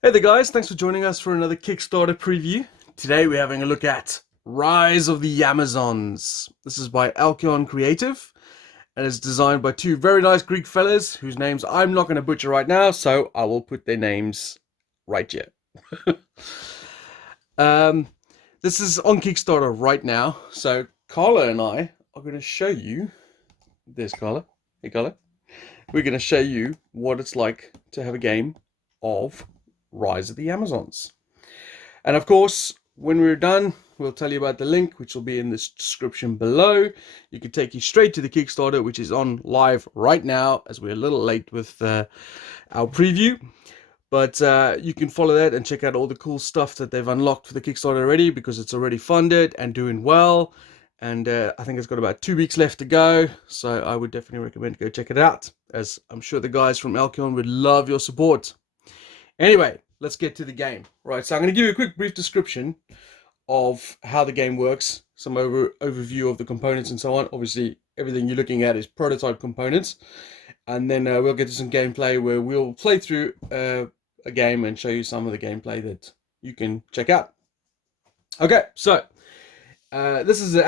Hey there guys, thanks for joining us for another Kickstarter preview. Today we're having a look at Rise of the Amazons. This is by Alcyon Creative and it's designed by two very nice Greek fellas whose names I'm not going to butcher right now, so I will put their names right here. um, this is on Kickstarter right now, so Carla and I are going to show you, there's Carla, hey Carla, we're going to show you what it's like to have a game of Rise of the Amazons. And of course, when we're done, we'll tell you about the link, which will be in the description below. You can take you straight to the Kickstarter, which is on live right now, as we're a little late with our preview. But you can follow that and check out all the cool stuff that they've unlocked for the Kickstarter already, because it's already funded and doing well. And I think it's got about 2 weeks left to go. So I would definitely recommend go check it out, as I'm sure the guys from Alcyon would love your support. Anyway, let's get to the game. Right, so I'm going to give you a quick brief description of how the game works, some overview of the components and so on. Obviously, everything you're looking at is prototype components. And then we'll get to some gameplay where we'll play through a game and show you some of the gameplay that you can check out. Okay, so this is an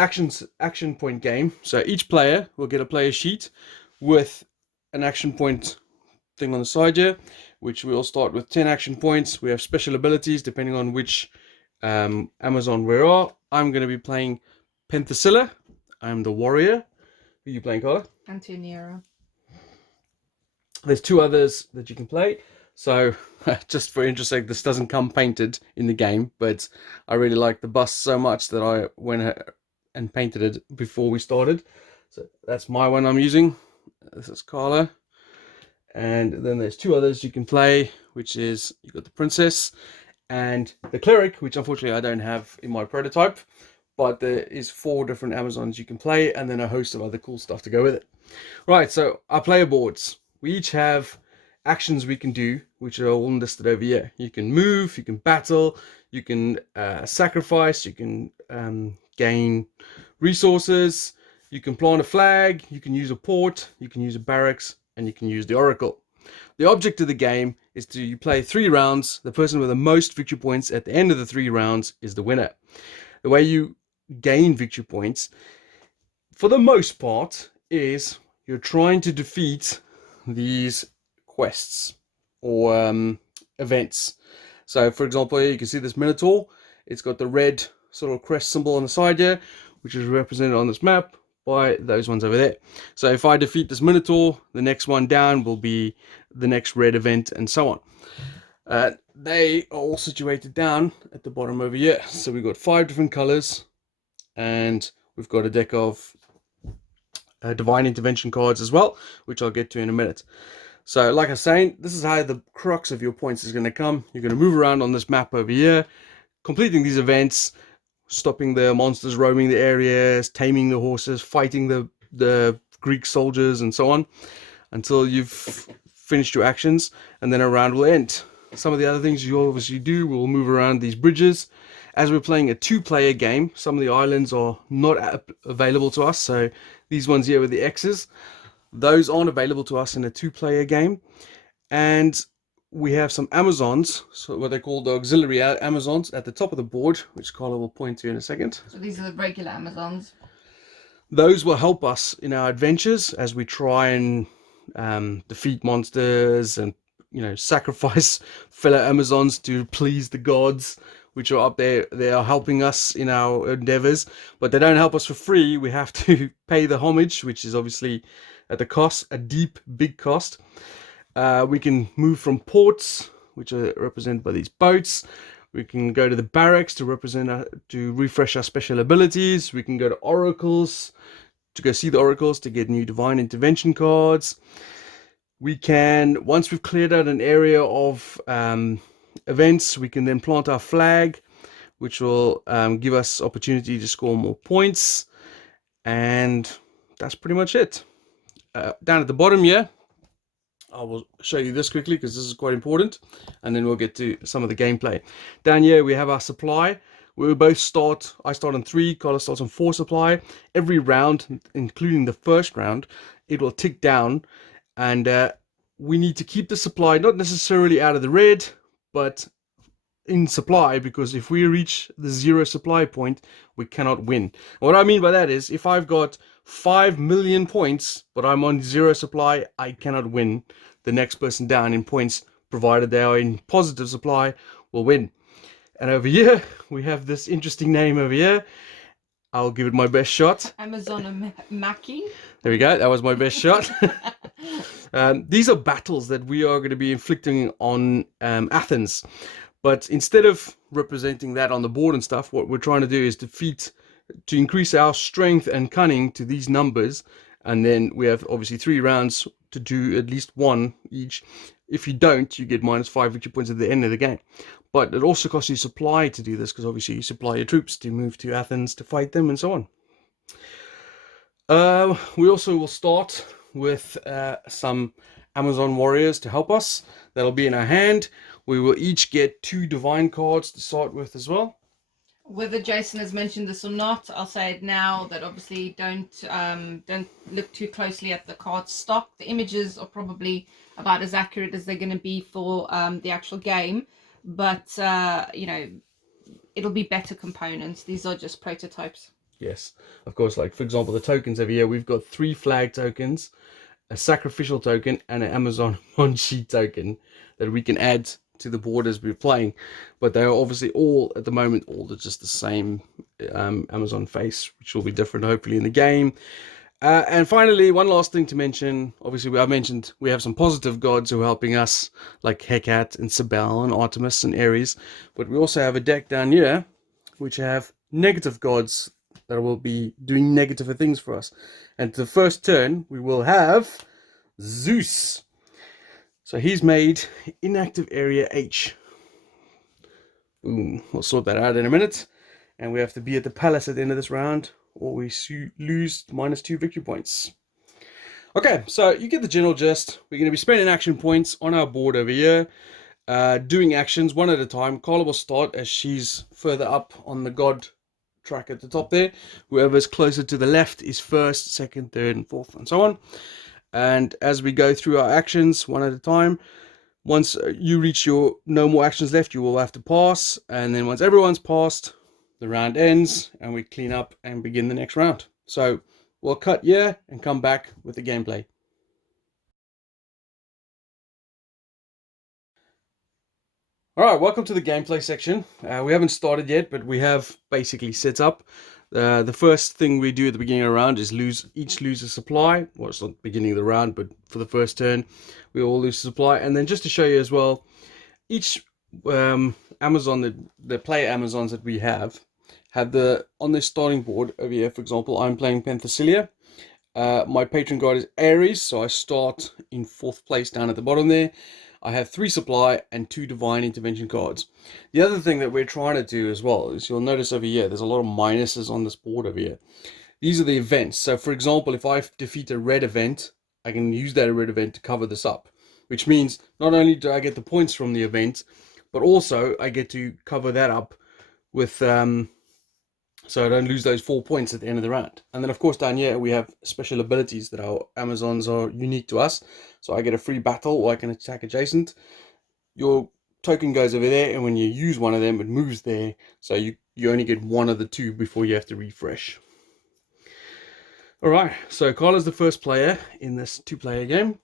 action point game. So each player will get a player sheet with an action point thing on the side here, which we'll start with 10 action points. We have special abilities depending on which Amazon we are. I'm going to be playing Penthesilea. I'm the warrior. Who are you playing, Carla? Antonio. There's two others that you can play. So just for interest sake, this doesn't come painted in the game, but I really like the bust so much that I went and painted it before we started. So that's my one I'm using. This is Carla. And then there's two others you can play, which is you've got the princess and the cleric, which unfortunately I don't have in my prototype, but there is 4 different Amazons you can play, and then a host of other cool stuff to go with it. Right, so our player boards, we each have actions we can do, which are all listed over here. You can move, you can battle, you can sacrifice, you can gain resources, you can plant a flag, you can use a port, you can use a barracks, and you can use the oracle. The object of the game is you play 3 rounds. The person with the most victory points at the end of the 3 rounds is the winner. The way you gain victory points, for the most part, is you're trying to defeat these quests or events. So, for example, here you can see this Minotaur. It's got the red sort of crest symbol on the side here, which is represented on this map by those ones over there. So if I defeat this Minotaur, the next one down will be the next red event, and so on. They are all situated down at the bottom over here. So we've got 5 different colors, and we've got a deck of divine intervention cards as well, which I'll get to in a minute. So like I was saying, this is how the crux of your points is going to come. You're going to move around on this map over here, completing these events, stopping the monsters roaming the areas, taming the horses, fighting the Greek soldiers, and so on, until you've finished your actions, and then a round will end. Some of the other things you obviously do will move around these bridges. As we're playing a 2-player game, some of the islands are not available to us, so these ones here with the X's, those aren't available to us in a 2-player game. And we have some Amazons, so what they call the auxiliary Amazons, at the top of the board, which Carla will point to in a second. So these are the regular Amazons. Those will help us in our adventures as we try and defeat monsters and, sacrifice fellow Amazons to please the gods, which are up there. They are helping us in our endeavors, but they don't help us for free. We have to pay the homage, which is obviously at the cost, a big cost. We can move from ports, which are represented by these boats. We can go to the barracks to refresh our special abilities. We can go to oracles to go see the oracles to get new divine intervention cards. We can, once we've cleared out an area of events, we can then plant our flag, which will give us opportunity to score more points. And that's pretty much it. Down at the bottom here, I will show you this quickly because this is quite important, and then we'll get to some of the gameplay. Down here we have our supply. We both start, I start on 3, Carla starts on 4 supply. Every round, including the first round, it will tick down, and we need to keep the supply not necessarily out of the red, but in supply, because if we reach the 0 supply point, we cannot win. What I mean by that is, if I've got 5 million points, but I'm on 0 supply, I cannot win. The next person down in points, provided they are in positive supply, will win. And over here, we have this interesting name over here. I'll give it my best shot. Amazon Mackie. There we go. That was my best shot. These are battles that we are going to be inflicting on Athens. But instead of representing that on the board and stuff, what we're trying to do is to increase our strength and cunning to these numbers. And then we have obviously 3 rounds to do at least one each. If you don't, you get -5 victory points at the end of the game. But it also costs you supply to do this, because obviously you supply your troops to move to Athens to fight them and so on. We also will start with some Amazon warriors to help us. That'll be in our hand. We will each get 2 divine cards to start with as well. Whether Jason has mentioned this or not, I'll say it now that obviously don't look too closely at the card stock. The images are probably about as accurate as they're going to be for the actual game, but you know, it'll be better components. These are just prototypes. Yes, of course. Like for example, the tokens over here, we've got 3 flag tokens, a sacrificial token, and an Amazon one-sheet token that we can add to the board as we're playing. But they are obviously all at the moment just the same Amazon face, which will be different hopefully in the game. And finally, one last thing to mention. Obviously, I mentioned we have some positive gods who are helping us, like Hecate and Cybele and Artemis and Ares. But we also have a deck down here which have negative gods that will be doing negative things for us. And the first turn, we will have Zeus. So he's made inactive area H. Boom. We'll sort that out in a minute. And we have to be at the palace at the end of this round, or we lose -2 victory points. Okay, so you get the general gist. We're going to be spending action points on our board over here, doing actions one at a time. Carla will start as she's further up on the god track at the top there. Whoever's closer to the left is first, second, third, and fourth, and so on. And as we go through our actions one at a time, once you reach your no more actions left, you will have to pass. And then once everyone's passed, the round ends and we clean up and begin the next round. So we'll cut here and come back with the gameplay. All right, welcome to the gameplay section. We haven't started yet, but we have basically set up. The first thing we do at the beginning of the round is each lose a supply. Well, it's not the beginning of the round, but for the first turn, we all lose a supply. And then just to show you as well, each Amazon, the player Amazons that we have on this starting board over here. For example, I'm playing Penthesilea. My patron god is Ares, so I start in 4th place down at the bottom there. I have 3 supply and 2 divine intervention cards. The other thing that we're trying to do as well is, you'll notice over here, there's a lot of minuses on this board over here. These are the events. So for example, if I defeat a red event, I can use that red event to cover this up, which means not only do I get the points from the event, but also I get to cover that up with so I don't lose those 4 points at the end of the round. And then of course down here we have special abilities that our Amazons are unique to us. So I get a free battle, or I can attack adjacent. Your token goes over there, and when you use one of them, it moves there. So you only get one of the 2 before you have to refresh. Alright, so Carla's the first player in this 2-player game.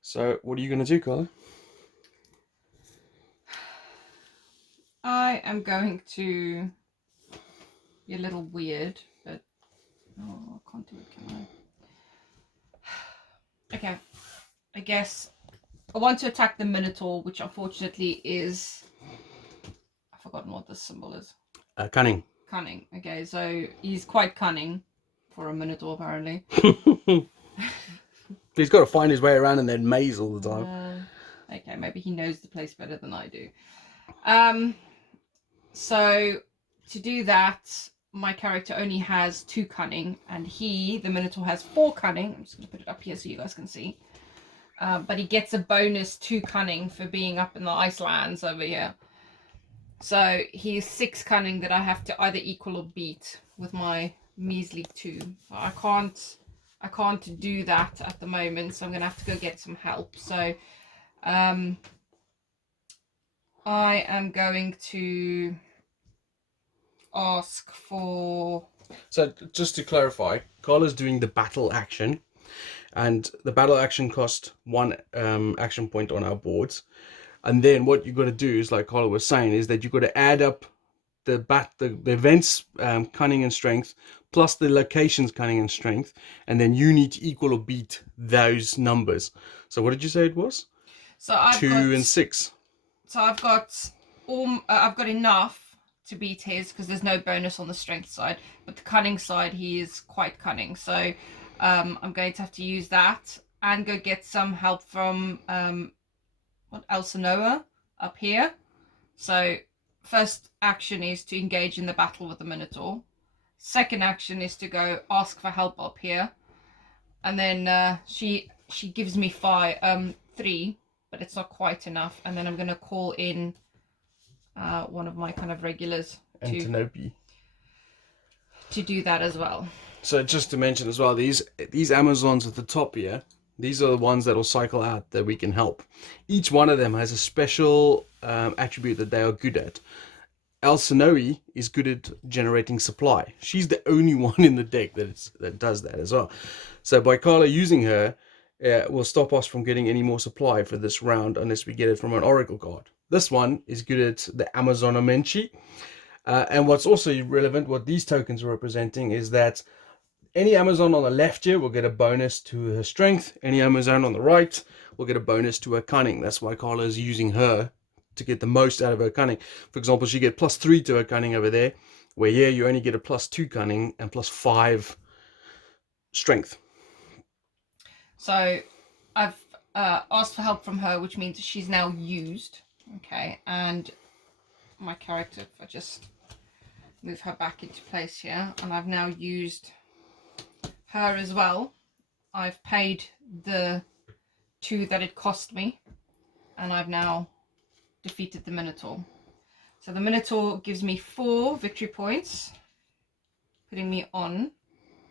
So what are you going to do, Carla? I am going to be a little weird, but I can't do it, can I? Okay, I guess I want to attack the Minotaur, which unfortunately is, I've forgotten what this symbol is. Cunning. Cunning. Okay, so he's quite cunning for a Minotaur apparently. He's got to find his way around in that maze all the time. Okay, maybe he knows the place better than I do. So to do that, my character only has 2 cunning, and the Minotaur, has 4 cunning. I'm just going to put it up here so you guys can see. But he gets a bonus 2 cunning for being up in the Icelands over here. So he's 6 cunning that I have to either equal or beat with my measly 2. I can't do that at the moment, so I'm going to have to go get some help. So I am going to ask for... So just to clarify, Carla's doing the battle action, and the battle action cost 1 action point on our boards. And then what you got to do is, like Carla was saying, is that you got to add up the events cunning and strength plus the locations cunning and strength, and then you need to equal or beat those numbers. So what did you say it was? So I've 2 got, and 6. So I've got enough to beat his because there's no bonus on the strength side, but the cunning side he is quite cunning. So I'm going to have to use that and go get some help from Alcyons up here. So first action is to engage in the battle with the Minotaur. Second action is to go ask for help up here, and then she gives me 3, but it's not quite enough. And then I'm going to call in one of my kind of regulars Antinope. to do that as well. So just to mention as well, these Amazons at the top here, these are the ones that will cycle out that we can help. Each one of them has a special attribute that they are good at. Alcyons is good at generating supply. She's the only one in the deck that does that as well. So by Carla using her, will stop us from getting any more supply for this round unless we get it from an Oracle card. This one is good at the Amazon Amenchi. And what's also relevant, what these tokens are representing, is that any Amazon on the left here will get a bonus to her strength. Any Amazon on the right will get a bonus to her cunning. That's why Carla is using her to get the most out of her cunning. For example, she get +3 to her cunning over there, where here you only get a +2 cunning and +5 strength. So I've asked for help from her, which means she's now used. Okay, and my character, if I just move her back into place here, and I've now used her as well. I've paid the 2 that it cost me, and I've now defeated the Minotaur. So the Minotaur gives me 4 victory points, putting me on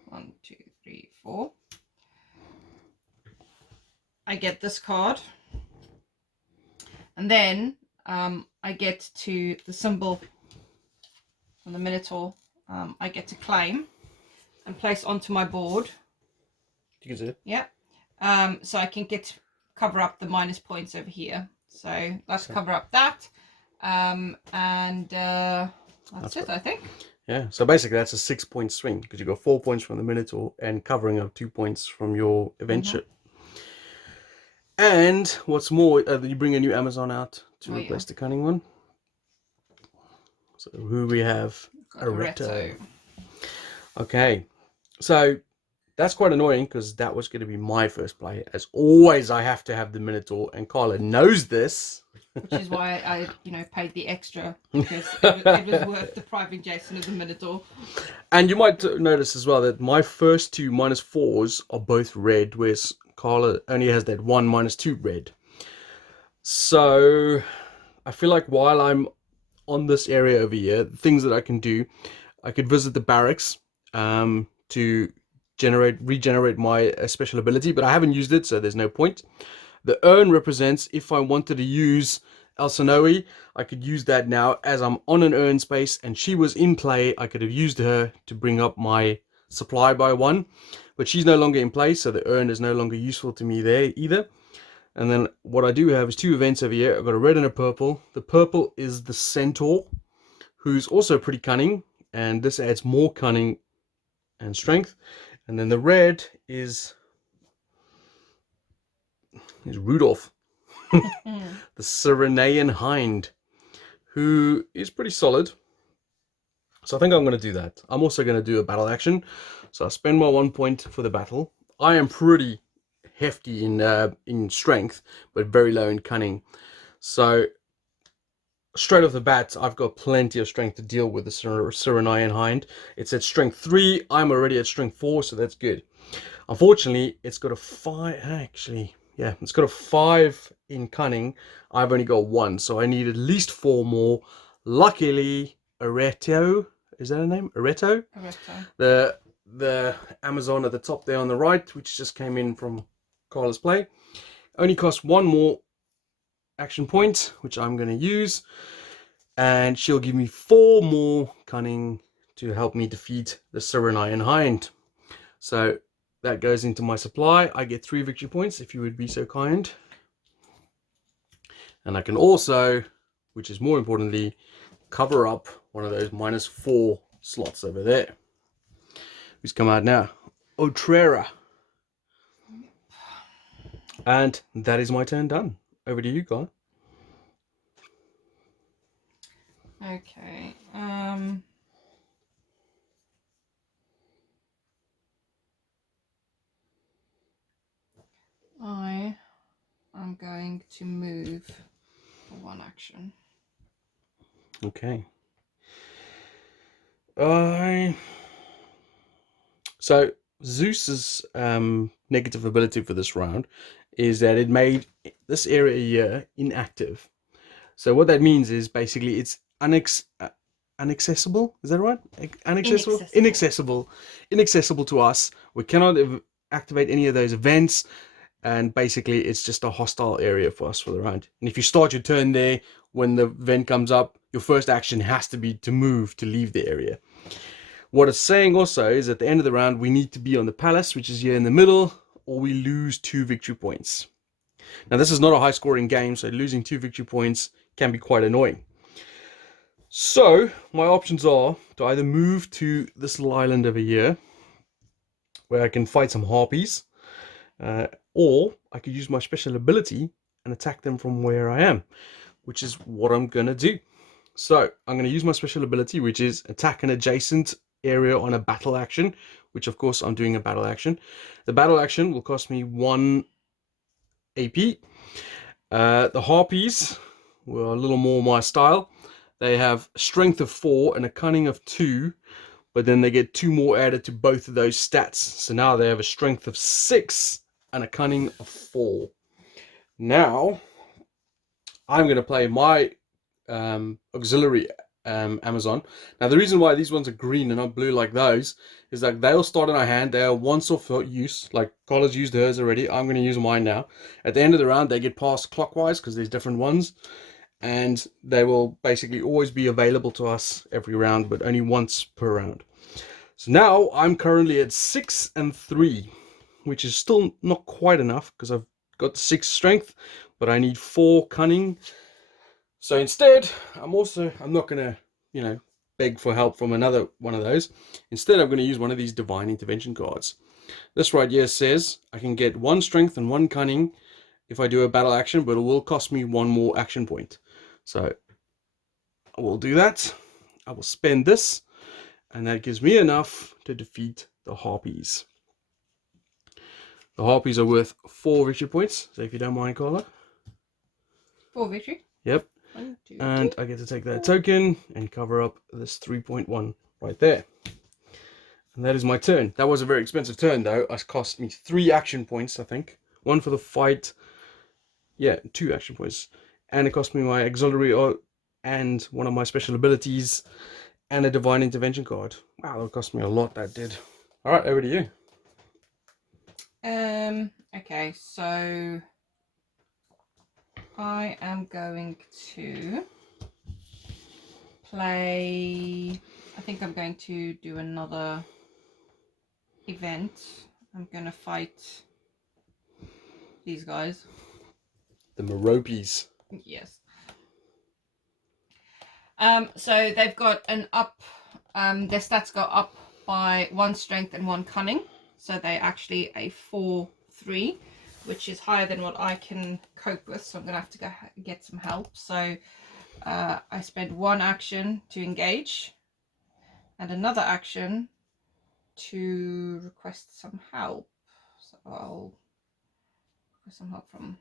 1, 2, 3, 4. I get this card, and then I get to the symbol from the Minotaur. I get to claim and place onto my board. You can see it. Yeah. So I can cover up the minus points over here. So let's cover up that. And that's it, I think. Yeah, so basically that's a 6-point swing because you got 4 points from the Minotaur and covering up 2 points from your adventure. And what's more, you bring a new Amazon out to replace the cunning one. So who we have? Areto. Okay, so that's quite annoying because that was going to be my first play. As always, I have to have the Minotaur, and Carla knows this. Which is why I, paid the extra, because it was worth depriving Jason of the Minotaur. And you might notice as well that my first 2 -4s are both red, whereas Carla only has that 1 -2 red. So I feel like while I'm on this area over here, things that I can do, I could visit the barracks to regenerate my special ability, but I haven't used it, so there's no point. The urn represents if I wanted to use Alcyons, I could use that now as I'm on an urn space and she was in play. I could have used her to bring up my supply by 1, but she's no longer in play, so the urn is no longer useful to me there either. And then what I do have is 2 events over here. I've got a red and a purple. The purple is the centaur, who's also pretty cunning, and this adds more cunning and strength. And then the red is Rudolph, the Cyrenaean Hind, who is pretty solid. So I think I'm going to do that. I'm also going to do a battle action. So I spend my 1 point for the battle. I am pretty hefty in strength, but very low in cunning. So straight off the bat, I've got plenty of strength to deal with the Cyrenaean Hind. It's at strength 3. I'm already at strength 4, so that's good. Unfortunately, it's got a 5. Actually, yeah, it's got a 5 in cunning. I've only got 1, so I need at least 4 more. Luckily, Areto, is that her name? Areto? Areto. The Amazon at the top there on the right, which just came in from Carla's play, only costs 1 more action point, which I'm going to use. And she'll give me 4 more cunning to help me defeat the Serenian Hind. So that goes into my supply. I get 3 victory points if you would be so kind. And I can also, which is more importantly, cover up one of those -4 slots over there. Who's come out now? Otrera. And that is my turn done. Over to you, Guy. Okay. I am going to move for 1 action. Okay. So Zeus's negative ability for this round is that it made this area here inactive. So what that means is basically it's inaccessible. Is that right? Inaccessible to us. We cannot activate any of those events, and basically it's just a hostile area for us for the round. And if you start your turn there, when the event comes up, your first action has to be to move to leave the area. What it's saying also is at the end of the round, we need to be on the palace, which is here in the middle, or we lose 2 victory points. Now, this is not a high scoring game, so losing 2 victory points can be quite annoying. So, my options are to either move to this little island over here, where I can fight some harpies, or I could use my special ability and attack them from where I am, which is what I'm going to do. So, I'm going to use my special ability, which is attack an adjacent area on a battle action, which of course I'm doing a battle action. The battle action will cost me 1 AP. The harpies were a little more my style. They have strength of 4 and a cunning of 2, but then they get 2 more added to both of those stats. So now they have a strength of 6 and a cunning of 4. Now I'm going to play my auxiliary Amazon. Now the reason why these ones are green and not blue like those is that they'll start in our hand. They are once off use. Like Carla's used hers already. I'm going to use mine now. At the end of the round, they get passed clockwise because there's different ones, and they will basically always be available to us every round, but only once per round. So now I'm currently at 6 and 3, which is still not quite enough because I've got 6 strength, but I need 4 cunning. So instead, I'm not going to, beg for help from another one of those. Instead, I'm going to use one of these divine intervention cards. This right here says I can get 1 strength and 1 cunning if I do a battle action, but it will cost me 1 more action point. So I will do that. I will spend this, and that gives me enough to defeat the harpies. The harpies are worth 4 victory points. So if you don't mind, Carla. 4 victory? Yep. 1, 2, and 3. I get to take that token and cover up this 3.1 right there. And that is my turn. That was a very expensive turn though. It cost me 3 action points, I think. 1 for the fight. Yeah, 2 action points. And it cost me my auxiliary and one of my special abilities and a divine intervention card. Wow, that cost me a lot, that did. Alright, over to you. Okay, so I am going to play. I think I'm going to do another event. I'm going to fight these guys. The Meropies. Yes. So they've got an up. Their stats go up by 1 strength and 1 cunning. So they're actually a 4/3, which is higher than what I can cope with. So I'm going to have to go get some help. So I spend 1 action to engage and another action to request some help. So I'll request some help from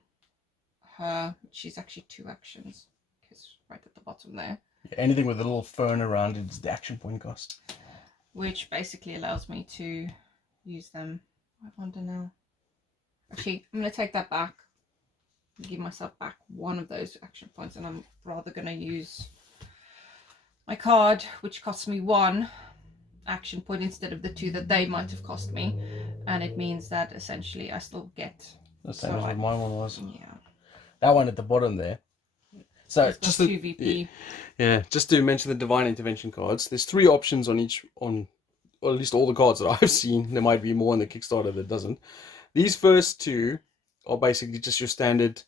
her. She's actually 2 actions because right at the bottom there. Anything with a little fern around it is the action point cost. Which basically allows me to use them. I wonder now. Actually, I'm going to take that back. Give myself back 1 of those action points, and I'm rather going to use my card, which costs me 1 action point instead of the 2 that they might have cost me. And it means that essentially I still get. The same as what my one was. Yeah. That one at the bottom there. So He's got just 2 VP. yeah, just to mention the divine intervention cards. There's 3 options on each or at least all the cards that I've seen. There might be more in the Kickstarter that doesn't. These first 2 are basically just your standard,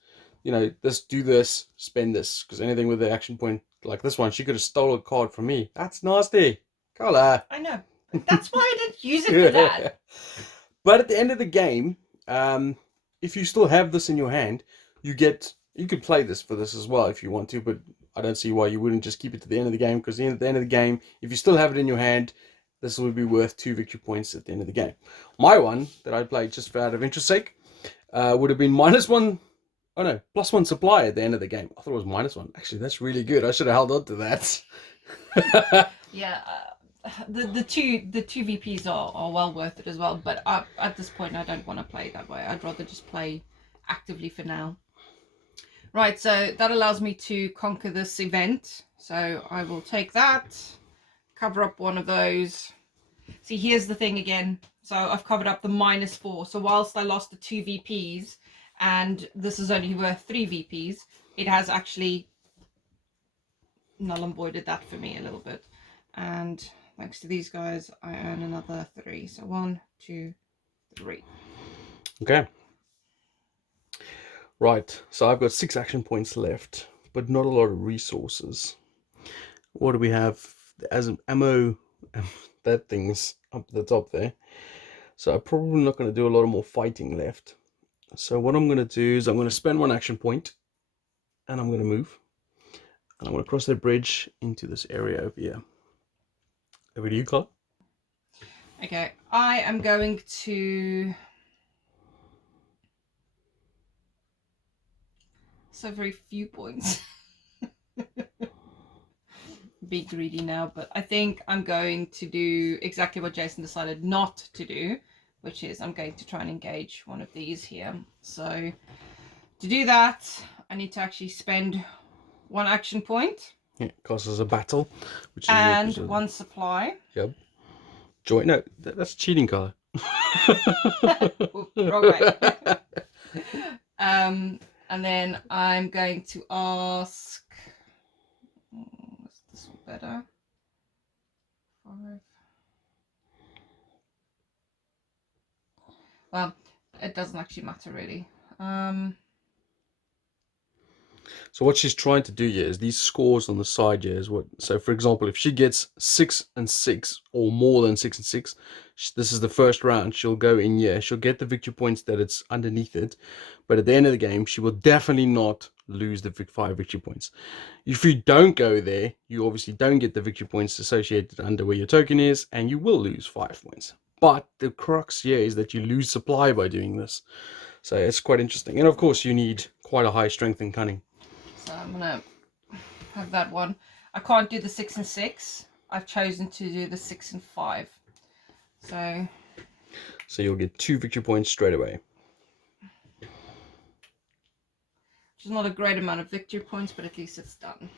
do this, spend this. Because anything with the action point, like this one, she could have stolen a card from me. That's nasty. Carla. I know. That's why I didn't use it for that. But at the end of the game, if you still have this in your hand, you could play this for this as well if you want to, but I don't see why you wouldn't just keep it to the end of the game, because at the end of the game, if you still have it in your hand, this would be worth 2 victory points at the end of the game. My one that I played just for out of interest sake would have been -1. Oh no, +1 supply at the end of the game. I thought it was -1. Actually, that's really good. I should have held on to that. Yeah, the two VPs are well worth it as well. But at this point, I don't want to play that way. I'd rather just play actively for now. Right, so that allows me to conquer this event. So I will take that, cover up one of those. See, here's the thing again. So I've covered up the -4. So whilst I lost the 2 VPs, and this is only worth 3 VPs, it has actually null and voided that for me a little bit. And thanks to these guys, I earn another 3. So 1, 2, 3. Okay. Right, so I've got 6 action points left, but not a lot of resources. What do we have? As ammo, that thing's up the top there. So I'm probably not going to do a lot of more fighting left. So what I'm going to do is I'm going to spend 1 action point, and I'm going to move. And I'm going to cross that bridge into this area over here. Over to you, Carl. Okay, I am going to... So very few points. Be greedy now, but I think I'm going to do exactly what Jason decided not to do, which is I'm going to try and engage one of these here. So to do that, I need to actually spend 1 action point. Yeah, costs us a battle, which is 1 supply. Yep. Joy. No, that's cheating, Carla. Wrong way. And then I'm going to ask, is this one better? 5. Well, it doesn't actually matter really. So what she's trying to do here is these scores on the side here is what. So for example, if she gets 6 and 6 or more than 6 and 6, this is the first round. She'll go in here. She'll get the victory points that it's underneath it, but at the end of the game, she will definitely not lose the 5 victory points. If you don't go there, you obviously don't get the victory points associated under where your token is, and you will lose 5 points. But the crux here is that you lose supply by doing this. So it's quite interesting, and of course, you need quite a high strength and cunning. So I'm gonna have that one. I can't do the 6 and 6. I've chosen to do the 6 and 5. So you'll get 2 victory points straight away. Which is not a great amount of victory points, but at least it's done.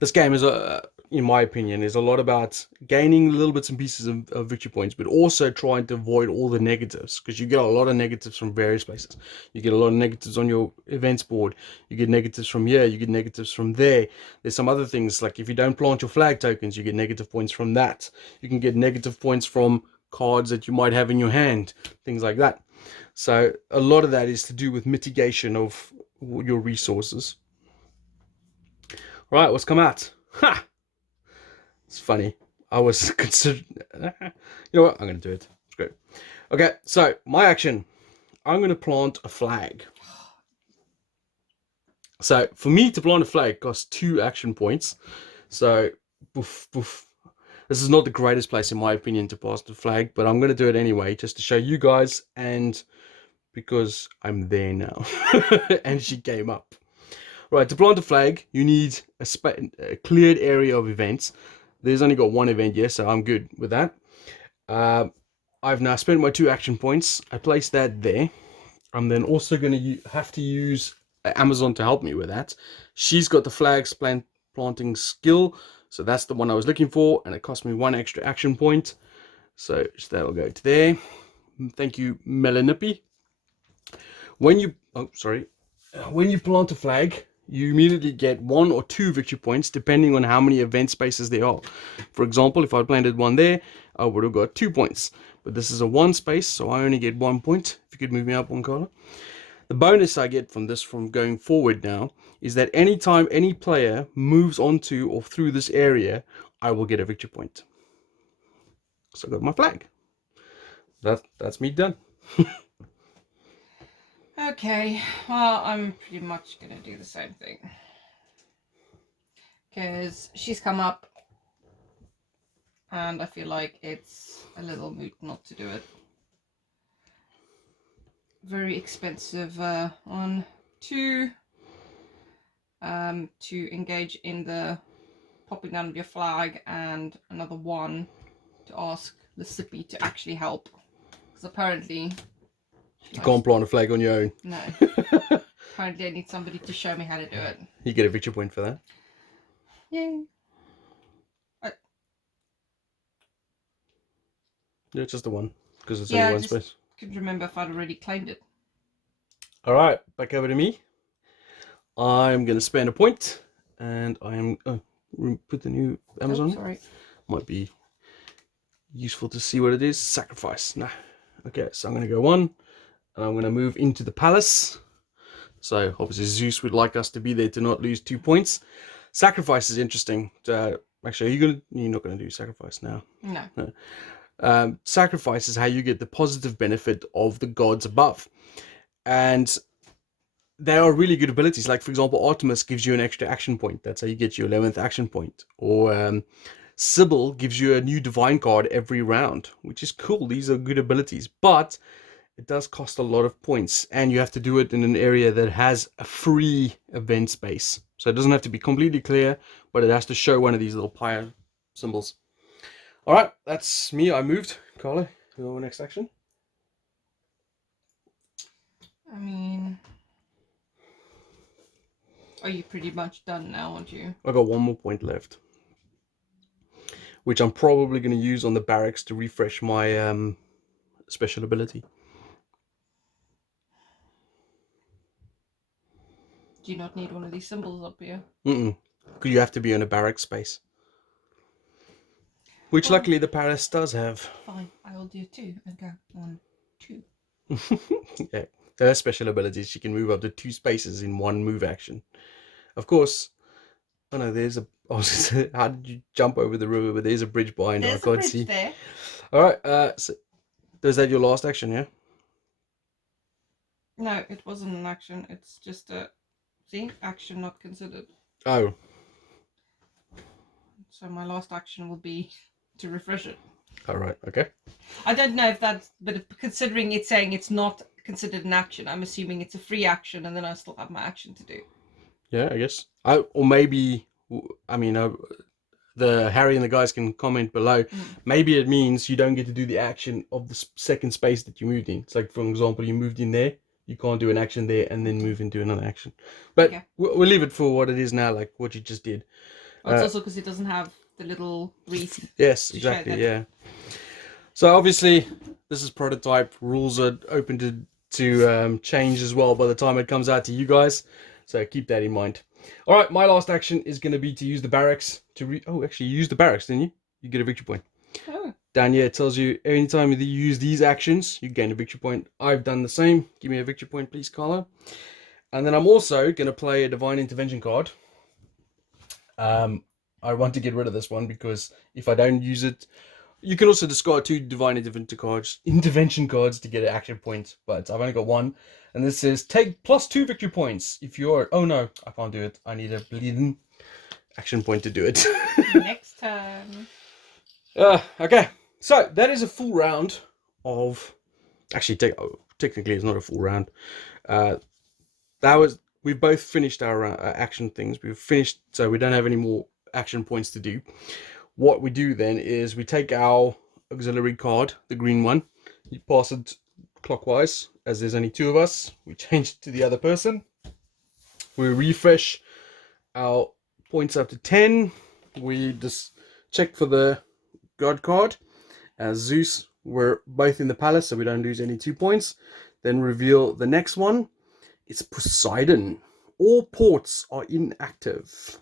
This game is, in my opinion, is a lot about gaining little bits and pieces of victory points, but also trying to avoid all the negatives, because you get a lot of negatives from various places. You get a lot of negatives on your events board. You get negatives from here. You get negatives from there. There's some other things, like if you don't plant your flag tokens, you get negative points from that. You can get negative points from cards that you might have in your hand, things like that. So a lot of that is to do with mitigation of your resources. Right, what's come out? Ha! It's funny. I was considering... You know what? I'm going to do it. It's great. Okay, so my action. I'm going to plant a flag. So for me to plant a flag costs 2 action points. So, boof, boof. This is not the greatest place, in my opinion, to plant the flag, but I'm going to do it anyway, just to show you guys, and because I'm there now. And she came up. Right, to plant a flag, you need a cleared area of events. There's only got 1 event here, so I'm good with that. I've now spent my 2 action points. I place that there. I'm then also going to have to use Amazon to help me with that. She's got the flags planting skill, so that's the one I was looking for, and it cost me 1 extra action point. So that'll go to there. Thank you, Melanippy. When you... Oh, sorry. when you plant a flag, you immediately get 1 or 2 victory points depending on how many event spaces there are. For example, if I planted one there, I would have got 2 points. But this is a 1 space, so I only get 1 point. If you could move me up one color. The bonus I get from this from going forward now is that anytime any player moves onto or through this area, I will get a victory point. So I got my flag. That's me done. Okay, well, I'm pretty much gonna do the same thing. Because she's come up, and I feel like it's a little moot not to do it. Very expensive on 2 to engage in the popping down of your flag, and another 1 to ask the sippy to actually help. Because apparently You can't plant a flag on your own. No. Apparently I need somebody to show me how to do it. You get a victory point for that. Yay. Yeah, just the 1. Because it's Yeah, only I 1 just space. couldn't remember if I'd already claimed it. Alright, back over to me. I'm going to spend a point. And I am... Oh, put the new Amazon. Oh, sorry. Might be useful to see what it is. Sacrifice. Nah. Okay, so I'm going to go 1. And I'm going to move into the palace. So obviously Zeus would like us to be there to not lose 2 points. Sacrifice is interesting. Actually, you're not going to do sacrifice now. No. Sacrifice is how you get the positive benefit of the gods above. And there are really good abilities. Like, for example, Artemis gives you an extra action point. That's how you get your 11th action point. Or Sybil gives you a new divine card every round, which is cool. These are good abilities. But it does cost a lot of points. And you have to do it in an area that has a free event space. So it doesn't have to be completely clear, but it has to show one of these little pyre symbols. All right, that's me. I moved. Carla, your next action? I mean... Are you pretty much done now, aren't you? I got 1 more point left, which I'm probably going to use on the barracks to refresh my special ability. Do you not need one of these symbols up here? Because you have to be in a barrack space. Which luckily the palace does have. Fine, I will do 2 and go 1, 2. Yeah, her special ability is she can move up to 2 spaces in 1 move action. Of course, oh no, there's a... I was gonna say, how did you jump over the river? But there's a bridge behind her. I can't see. There. All right, so is that your last action, yeah? No, it wasn't an action. It's just a... See? Action not considered. Oh. So my last action will be to refresh it. All right, okay. I don't know if that's... But considering it's saying it's not considered an action, I'm assuming it's a free action and then I still have my action to do. Yeah, I guess. Or maybe... I mean, the Harry and the guys can comment below. Maybe it means you don't get to do the action of the second space that you moved in. It's like, for example, you moved in there. You can't do an action there and then move into another action. But okay, we'll leave it for what it is now, like what you just did. Oh, it's also because it doesn't have the little wreath. Yes, exactly, yeah. So obviously, this is prototype. Rules are open to change as well by the time it comes out to you guys. So keep that in mind. All right, my last action is going to be to use the barracks to actually, you used the barracks, didn't you? You get a victory point. Oh. Down here, it tells you anytime you use these actions, you gain a victory point. I've done the same. Give me a victory point, please, Carla. And then I'm also going to play a Divine Intervention card. I want to get rid of this one because if I don't use it, you can also discard 2 Divine Intervention cards to get an action point, but I've only got 1. And this says take +2 victory points if you're... Oh no, I can't do it. I need a bleeding action point to do it. Next turn. Okay, so that is a full round of... Actually, technically it's not a full round. We've both finished our action things. We've finished, so we don't have any more action points to do. What we do then is we take our auxiliary card, the green one, you pass it clockwise, as there's only 2 of us. We change it to the other person. We refresh our points up to 10. We just check for the god card. As Zeus, we're both in the palace, so we don't lose any 2 points. Then reveal the next one. It's Poseidon. All ports are inactive.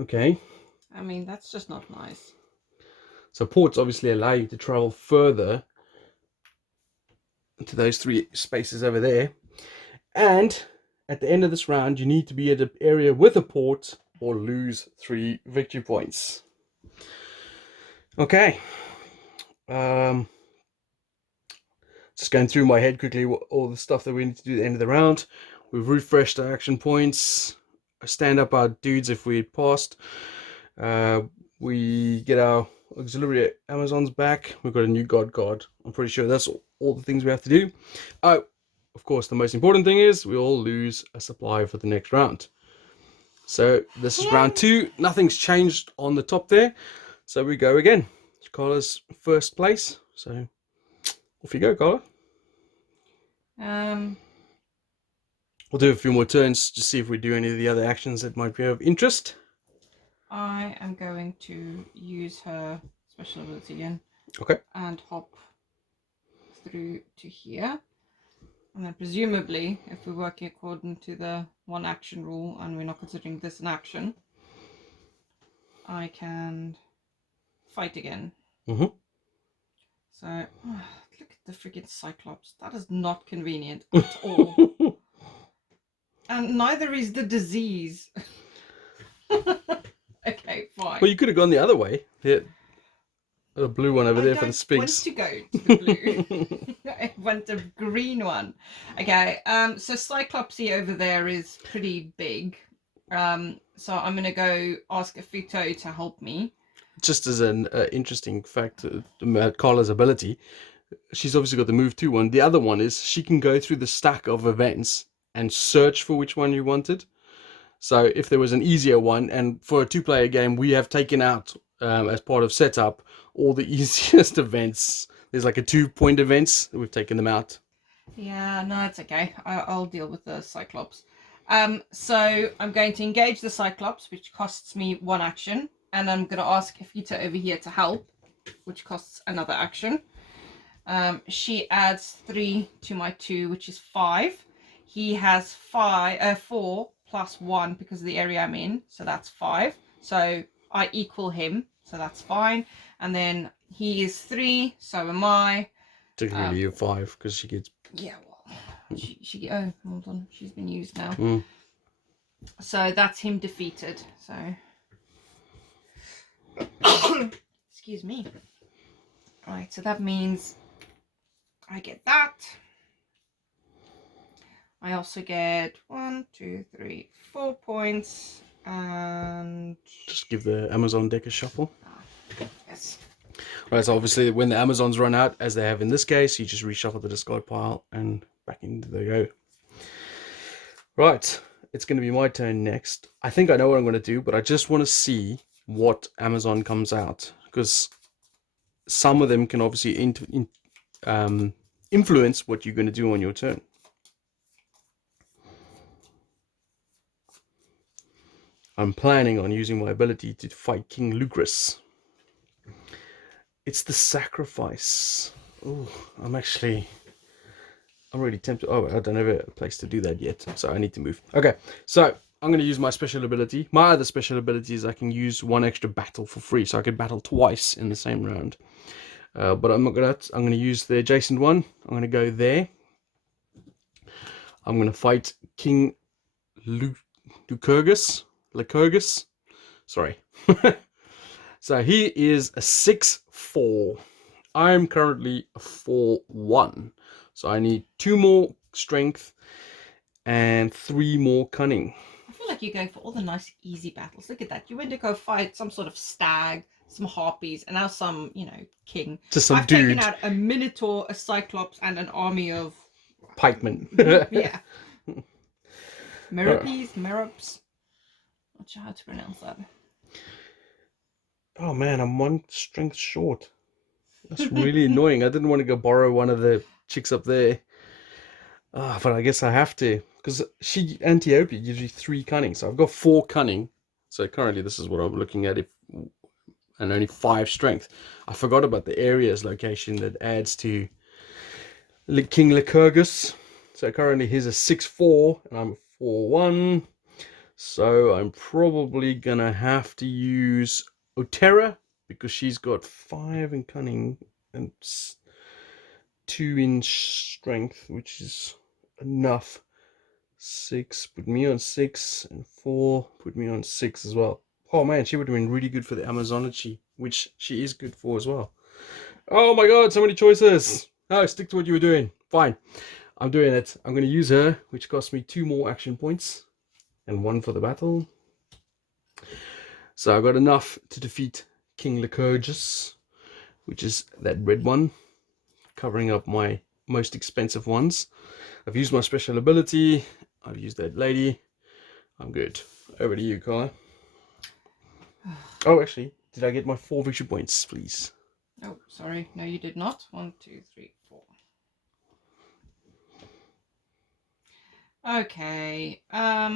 Okay. I mean, that's just not nice. So ports obviously allow you to travel further to those 3 spaces over there. And at the end of this round, you need to be at an area with a port or lose 3 victory points. Okay. Just going through my head quickly all the stuff that we need to do at the end of the round. We've refreshed our action points. Stand up our dudes if we had passed. We get our auxiliary Amazons back. We've got a new god card. I'm pretty sure that's all the things we have to do. Oh, of course, the most important thing is we all lose a supply for the next round. So this is round 2. Nothing's changed on the top there. So we go again. Carla's first place. So off you go, Carla. We'll do a few more turns to see if we do any of the other actions that might be of interest. I am going to use her special ability again. Okay. And hop through to here. And then presumably, if we're working according to the 1 action rule and we're not considering this an action, I can fight again. Mm-hmm. So, look at the freaking Cyclops. That is not convenient at all. And neither is the disease. Okay, fine. Well, you could have gone the other way. The blue one over there for the Spigs. I don't want to go to the blue. I want the green one. Okay, so Cyclopsy over there is pretty big. So I'm going to go ask Fito to help me. Just as an interesting fact about Carla's ability, she's obviously got the move 2 one. The other one is she can go through the stack of events and search for which one you wanted. So if there was an easier one, and for a 2-player game, we have taken out, as part of setup, all the easiest events. There's like a 2-point events, we've taken them out. Yeah, no, it's okay. I'll deal with the Cyclops. So I'm going to engage the Cyclops, which costs me 1 action. And I'm going to ask Fito over here to help, which costs another action. She adds 3 to my 2, which is 5. He has 4 plus 1 because of the area I'm in, so that's 5. So I equal him, so that's fine. And then he is 3, so am I. Technically you're 5 because she gets... Yeah, well, she oh, hold on, she's been used now. Mm. So that's him defeated, so... Excuse me. Right, so that means I get that. I also get 1, 2, 3, 4 points, and Just give the Amazon deck a shuffle. yes. Right, so obviously when the Amazons run out, as they have in this case, you just reshuffle the discard pile and back into the go. Right, it's going to be my turn next. I think I know what I'm going to do, but I just want to see what Amazon comes out, because some of them can obviously influence what you're going to do on your turn. I'm planning on using my ability to fight King Lucrus. It's the sacrifice. Oh, I'm really tempted. Oh, I don't have a place to do that yet, so I need to move. Okay, so I'm going to use my special ability. My other special ability is I can use 1 extra battle for free, so I could battle twice in the same round. But I'm not gonna. I'm going to use the adjacent one. I'm going to go there. I'm going to fight King Lycurgus. Sorry. So he is a 6/4. I'm currently a 4/1. So I need 2 more strength and 3 more cunning. I feel like you're going for all the nice easy battles. Look at that. You went to go fight some sort of stag, some harpies, and now some, king. Just some I've dude. taken out a minotaur, a cyclops, and an army of pikemen. Yeah. Meropes, Merops. Not sure how to pronounce that. Oh man, I'm 1 strength short. That's really annoying. I didn't want to go borrow one of the chicks up there. But I guess I have to, because Antiope gives you 3 cunning, so I've got 4 cunning. So currently this is what I'm looking at, and only 5 strength. I forgot about the area's location that adds to King Lycurgus. So currently he's a 6-4 and I'm a 4-1. So I'm probably gonna have to use Otera because she's got 5 in cunning and 2 in strength, which is enough. 6 put me on 6 and 4 put me on 6 as well. Oh man, she would have been really good for the Amazonity, which she is good for as well. Oh my god, so many choices. No, stick to what you were doing. Fine. I'm doing it. I'm going to use her, which costs me 2 more action points and 1 for the battle. So I've got enough to defeat King Lycurgus, which is that red one, covering up my most expensive ones. I've used my special ability. I've used that lady. I'm good. Over to you, Carla. Oh, actually, did I get my 4 victory points, please? Oh, sorry. No, you did not. 1, 2, 3, 4. Okay. I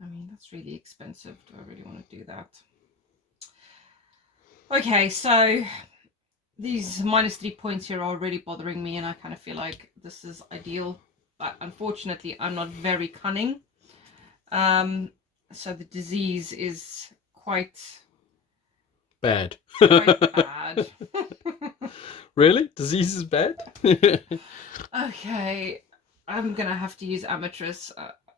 mean, that's really expensive. Do I really want to do that? Okay, so these -3 points here are already bothering me, and I kind of feel like this is ideal. But unfortunately, I'm not very cunning. So the disease is quite Bad. bad. Really? Disease is bad? Okay, I'm gonna have to use Amatress.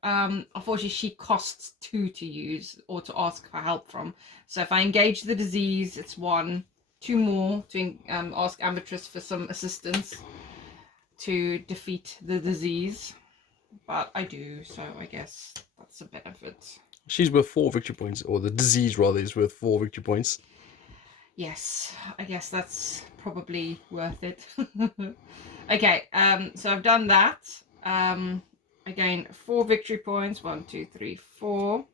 Unfortunately, she costs 2 to use or to ask for help from. So if I engage the disease, it's 1. 2 more to ask Amatress for some assistance to defeat the disease. But I do, so I guess that's a benefit. She's worth 4 victory points, or the disease rather is worth 4 victory points. Yes, I guess that's probably worth it. Okay, so I've done that. Again, 4 victory points. 1, 2, 3, 4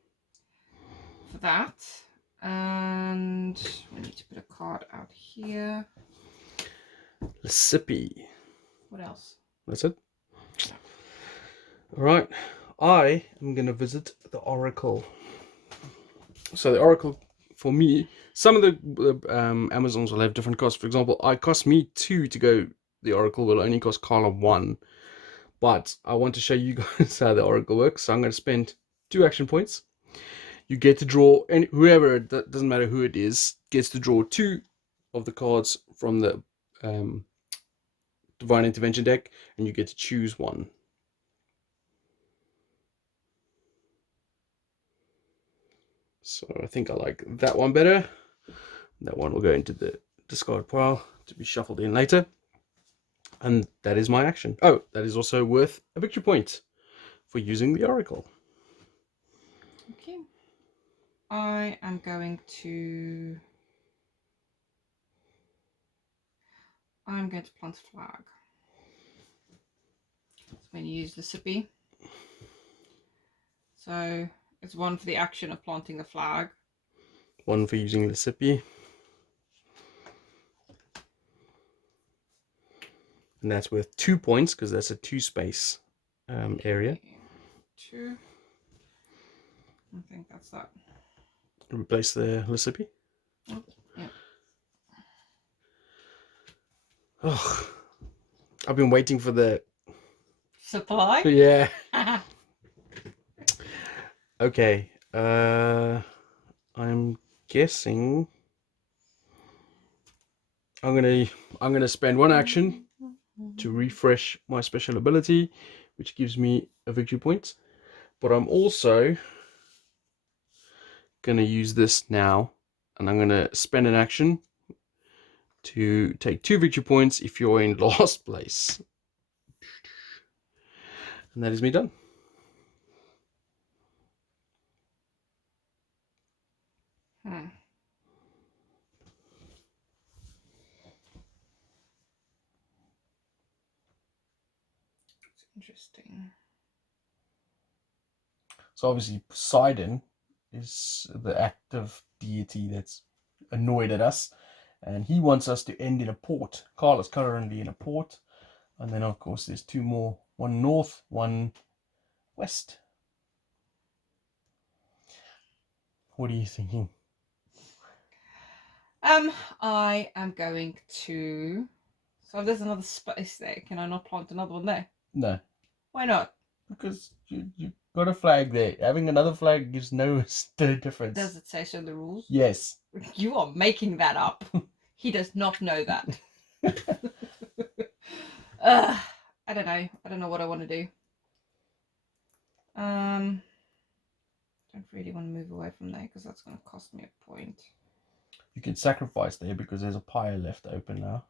for that. And we need to put a card out here. Lisipi. What else? That's it. All right. I am going to visit the Oracle. So the Oracle, for me, some of the Amazons will have different costs. For example, it cost me 2 to go. The Oracle will only cost Carla 1. But I want to show you guys how the Oracle works. So I'm going to spend 2 action points. You get to draw, and whoever, it doesn't matter who it is, gets to draw 2 of the cards from the Divine Intervention deck, and you get to choose one. So I think I like that one better. That one will go into the discard pile to be shuffled in later. And that is my action. Oh, that is also worth a victory point for using the Oracle. Okay. I am going to plant a flag. So I'm going to use the sippy. So it's 1 for the action of planting the flag. 1 for using the sippy. And that's worth 2 points because that's a 2 space area. 2. I think that's that. Replace the Lisipi. Oh, yeah. Oh, I've been waiting for the Supply? Yeah. Okay. I'm guessing I'm gonna spend 1 action to refresh my special ability, which gives me a victory point. But I'm also gonna use this now, and I'm gonna spend an action to take 2 victory points if you're in last place. And that is me done. Interesting. So obviously Poseidon is the active deity that's annoyed at us, and he wants us to end in a port. Carl is currently in a port, and then of course there's 2 more, 1 north, 1 west. What are you thinking? I am going to So if there's another space there, can I not plant another one there? No, Why not? because you got a flag there. Having another flag gives no difference. Does it say so in the rules? Yes. You are making that up. He does not know that. I don't know. I don't know what I want to do. Don't really want to move away from there because that's going to cost me a point. You can sacrifice there because there's a pyre left open now.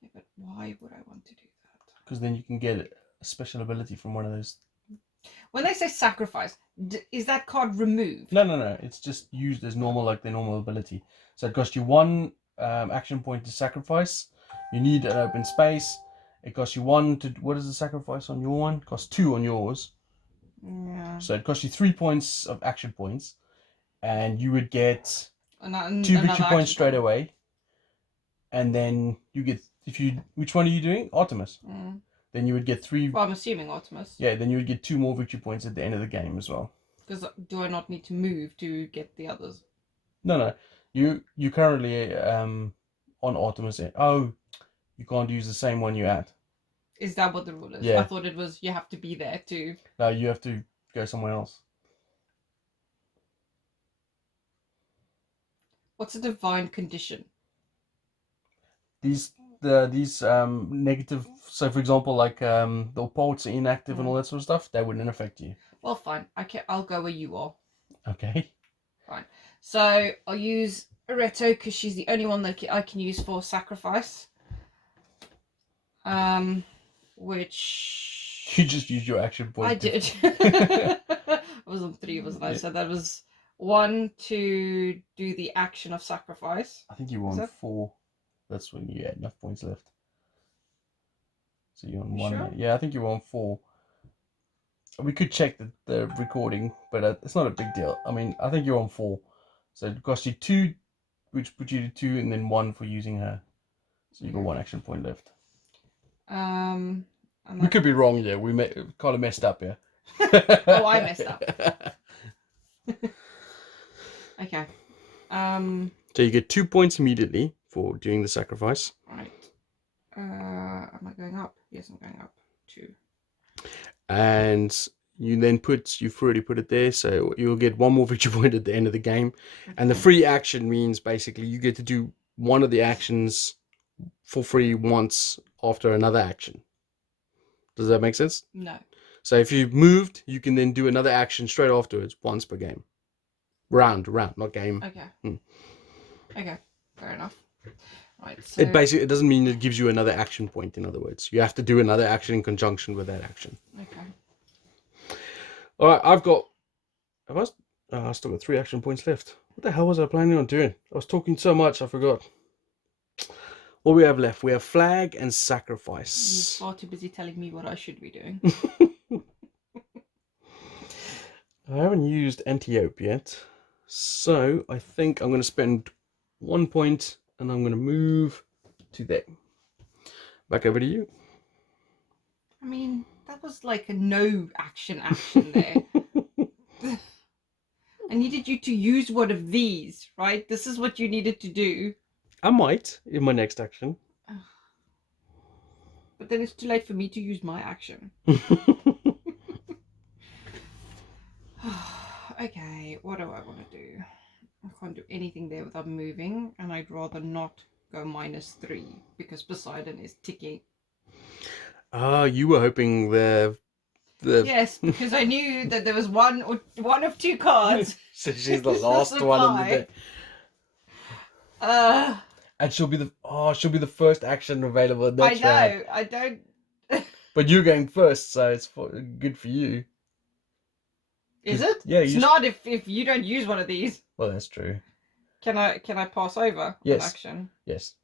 Yeah, but why would I want to do that? Because then you can get a special ability from one of those. When they say sacrifice, is that card removed? No. It's just used as normal, like the normal ability. So it costs you 1 action point to sacrifice. You need an open space. It costs you 1 to. What is the sacrifice on your one? It costs 2 on yours. Yeah. So it costs you 3 points of action points, and you would get 2 victory points straight away. And then you get, if you, which one are you doing? Artemis. Then you would get 3. Well, I'm assuming Artemis. Yeah, then you would get 2 more victory points at the end of the game as well. Because do I not need to move to get the others? No. You currently on Artemis. Oh, you can't use the same one you had. Is that what the rule is? Yeah. I thought it was you have to be there to. No, you have to go somewhere else. What's a divine condition? These negative. So for example, like the ports are inactive and all that sort of stuff. That wouldn't affect you. Well, fine. I'll go where you are. Okay. Fine. So I'll use Areto because she's the only one that I can use for sacrifice. Which You just used your action point. I did. I was on 3, wasn't I? Yeah. So that was 1 to do the action of sacrifice. I think you were on 4. That's when you had enough points left. So you're on 1. Sure? Yeah, I think you were on 4. We could check the recording, but it's not a big deal. I mean, I think you're on 4. So it cost you 2, which put you to 2, and then 1 for using her. So you got 1 action point left. We could be wrong, yeah. We kind of messed up, yeah. Oh, I messed up. Okay. So you get 2 points immediately for doing the sacrifice. Right. Am I going up? Yes, I'm going up. 2. And you then you've already put it there, so you'll get 1 more victory point at the end of the game. Okay. And the free action means basically you get to do one of the actions for free once after another action. Does that make sense? No. So if you've moved, you can then do another action straight afterwards, once per game. Round, not game. Okay. Okay, fair enough. Right. So... It doesn't mean it gives you another action point, in other words. You have to do another action in conjunction with that action. Okay. All right, I still got 3 action points left. What the hell was I planning on doing? I was talking so much, I forgot. What we have left? We have flag and sacrifice. You're far too busy telling me what I should be doing. I haven't used Antiope yet. So I think I'm going to spend 1 point and I'm going to move to there. Back over to you. I mean, that was like a no action there. I needed you to use one of these, right? This is what you needed to do. I might in my next action. But then it's too late for me to use my action. Okay, what do I want to do? I can't do anything there without moving, and I'd rather not go -3 because Poseidon is ticking. You were hoping the Yes, because I knew that there was one of 2 cards. So she's the last one in the deck. And she'll be the first action available next round. I know. I don't. But you're going first, so it's good for you. Is it? Yeah. It's not if you don't use one of these. Well, that's true. Can I pass over an action? Yes.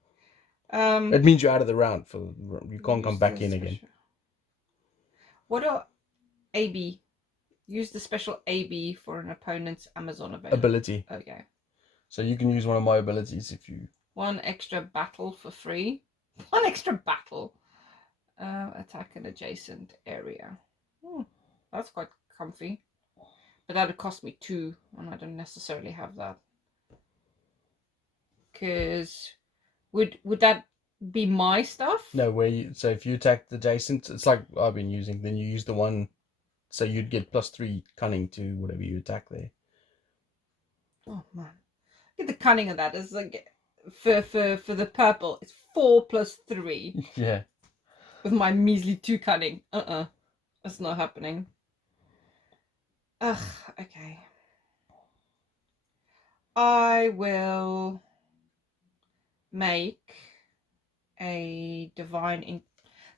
It means you're out of the round. You can't come back in again. What are AB? Use the special AB for an opponent's Amazon ability. Okay. So you can use one of my abilities if you... 1 extra battle for free. 1 extra battle. Attack an adjacent area. That's quite comfy. But that would cost me 2, and I don't necessarily have that. Because would that be my stuff? No, so if you attack the adjacent, it's like I've been using, then you use the one, so you'd get +3 cunning to whatever you attack there. Oh man, get the cunning of that. It's like for the purple, it's 4 + 3 Yeah. with my measly 2 cunning. That's not happening. Ugh. Okay. I will make a divine.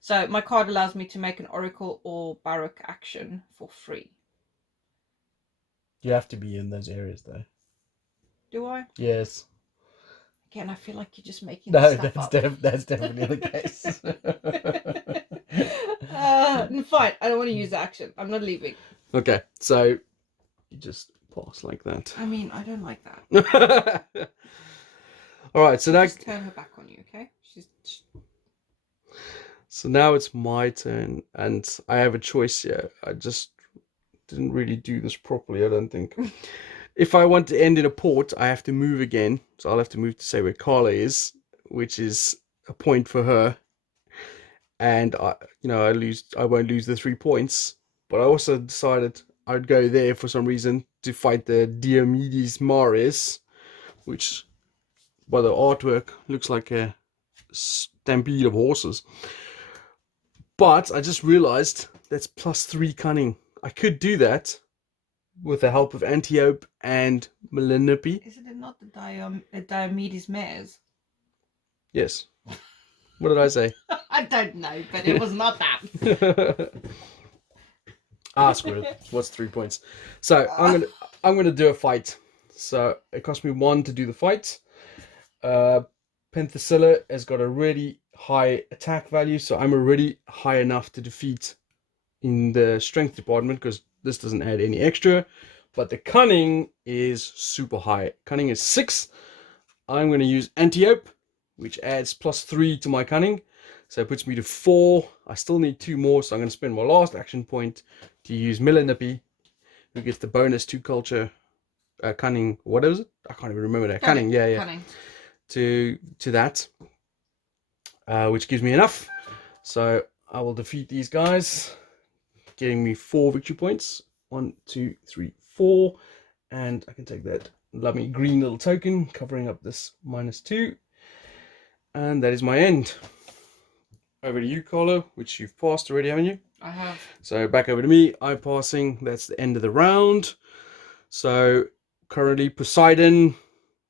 So my card allows me to make an oracle or baroque action for free. You have to be in those areas though. Do I? Yes. Again, I feel like you're just making No, stuff up. that's definitely the case. Fine. I don't want to use the action. I'm not leaving. Okay, so you just pass like that. I mean, I don't like that. All right, so now just turn her back on you, okay? So now it's my turn, and I have a choice here. I just didn't really do this properly, I don't think. If I want to end in a port, I have to move again. So I'll have to move to say where Carla is, which is a point for her. And I won't lose the 3 points. But I also decided I'd go there for some reason to fight the Diomedes Maris, which by the artwork looks like a stampede of horses. But I just realized that's +3 cunning. I could do that with the help of Antiope and Melinope. Isn't it not the Diomedes mares? Yes. What did I say? I don't know, but it was not that. Screw it. What's 3 points? So I'm gonna do a fight. So it cost me 1 to do the fight. Penthesilea has got a really high attack value, so I'm already high enough to defeat in the strength department because this doesn't add any extra. But the cunning is super high. Cunning is 6. I'm going to use Antiope, which adds +3 to my cunning. So it puts me to 4. I still need 2 more, so I'm going to spend my last action point to use Melinope, who gets the bonus 2 culture cunning. What is it? I can't even remember that. Cunning, yeah. Cunning. To that, which gives me enough. So I will defeat these guys, getting me 4 victory points. 1, 2, 3, 4, and I can take that lovely green little token covering up this -2, and that is my end. Over to you, Carlo, which you've passed already, haven't you? I have. So back over to me. I'm passing. That's the end of the round. So currently Poseidon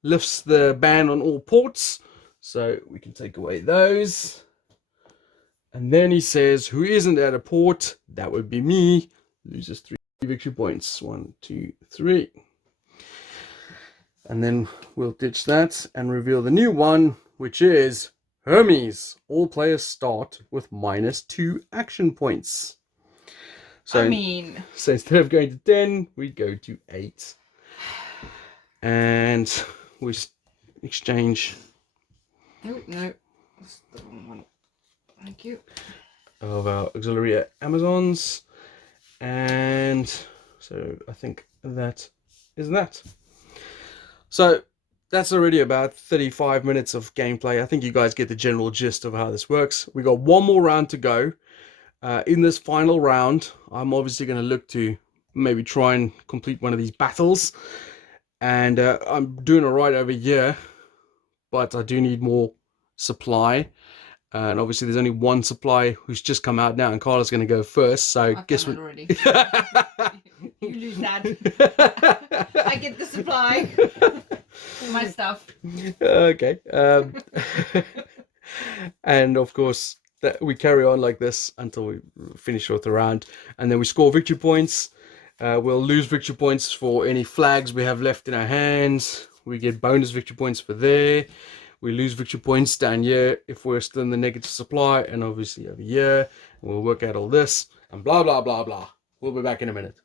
lifts the ban on all ports, so we can take away those. And then he says, who isn't at a port? That would be me. Loses 3 victory points. 1, 2, 3. And then we'll ditch that and reveal the new one, which is Hermes. All players start with -2 action points. So, so instead of going to 10, we go to 8. And we exchange. Oh, no. That's the wrong one. Thank you. Of our auxiliary Amazons. And so I think that is that. So that's already about 35 minutes of gameplay. I think you guys get the general gist of how this works. We got 1 more round to go. In this final round, I'm obviously going to look to maybe try and complete one of these battles. And I'm doing alright over here, but I do need more supply. And obviously there's only 1 supply who's just come out now, and Carla's going to go first. So guess what? Already. You lose that. I get the supply. My stuff. Okay. And of course, that we carry on like this until we finish off the round, and then we score victory points. We'll lose victory points for any flags we have left in our hands. We get bonus victory points for there. We lose victory points down here if we're still in the negative supply, and obviously over here. We'll work out all this and blah blah blah blah. We'll be back in a minute.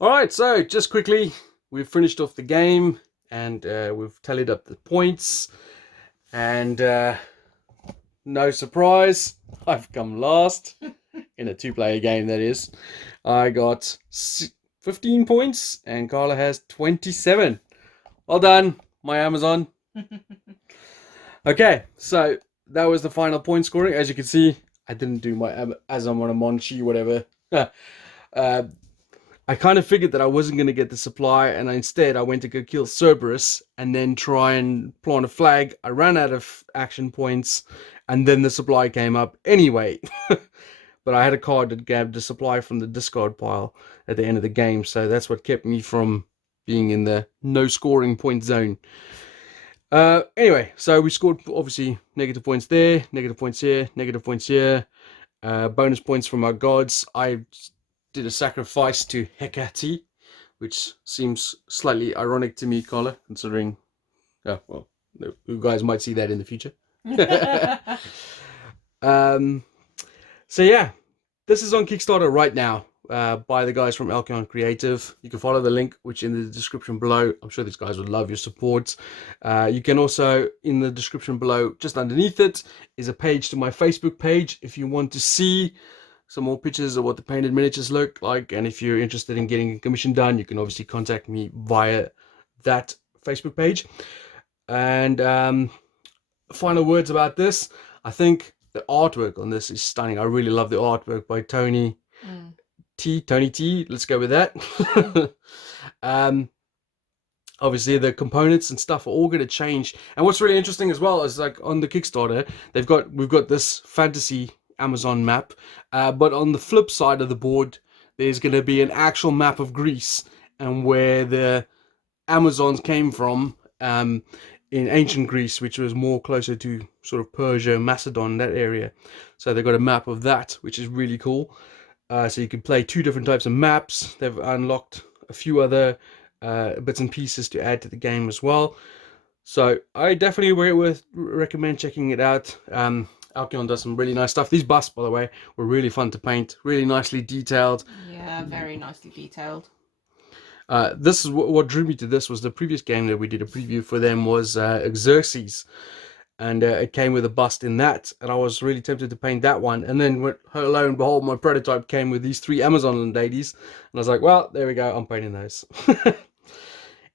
All right, so just quickly, we've finished off the game, and we've tallied up the points, and no surprise, I've come last in a 2-player game, that is. I got 15 points and Carla has 27. Well done, my Amazon. Okay, so that was the final point scoring. As you can see, I didn't do my as I'm on a Monchi, whatever. uh, I kind of figured that I wasn't going to get the supply, and instead I went to go kill Cerberus and then try and plant a flag. I ran out of action points, and then the supply came up anyway. But I had a card that grabbed the supply from the discard pile at the end of the game, so that's what kept me from being in the no scoring point zone. Anyway, so we scored obviously negative points there, negative points here, negative points here, bonus points from our gods. I did a sacrifice to Hecate, which seems slightly ironic to me, Carla, considering, well, you guys might see that in the future. So yeah, this is on Kickstarter right now by the guys from Alcyon Creative. You can follow the link, which in the description below. I'm sure these guys would love your support. You can also, in the description below, just underneath it, is a page to my Facebook page if you want to see some more pictures of what the painted miniatures look like. And if you're interested in getting a commission done, you can obviously contact me via that Facebook page. And final words about this. I think the artwork on this is stunning. I really love the artwork by Tony T. Let's go with that. Obviously the components and stuff are all going to change. And what's really interesting as well is, like, on the Kickstarter, we've got this fantasy Amazon map, but on the flip side of the board, there's going to be an actual map of Greece and where the Amazons came from. In ancient Greece, which was more closer to sort of Persia, Macedon, that area. So they've got a map of that, which is really cool. So you can play 2 different types of maps. They've unlocked a few other bits and pieces to add to the game as well. So I definitely would recommend checking it out. Alcyon does some really nice stuff. These busts, by the way, were really fun to paint, really nicely detailed. Yeah, very nicely detailed. This is what drew me to this. Was the previous game that we did a preview for them was Xerxes, and it came with a bust in that, and I was really tempted to paint that one. And then lo and behold, my prototype came with these 3 Amazon ladies, and I was like, well, there we go, I'm painting those.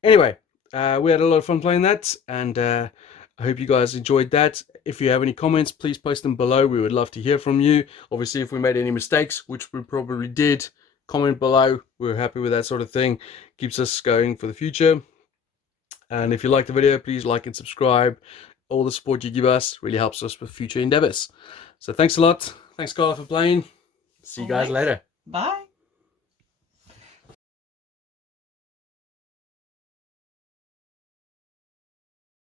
Anyway, we had a lot of fun playing that, and I hope you guys enjoyed that. If you have any comments, please post them below. We would love to hear from you. Obviously, if we made any mistakes, which we probably did, comment below. We're happy with that sort of thing. Keeps us going for the future. And if you like the video, please like and subscribe. All the support you give us really helps us with future endeavors. So thanks a lot. Thanks, Carla, for playing. See you guys later. Bye.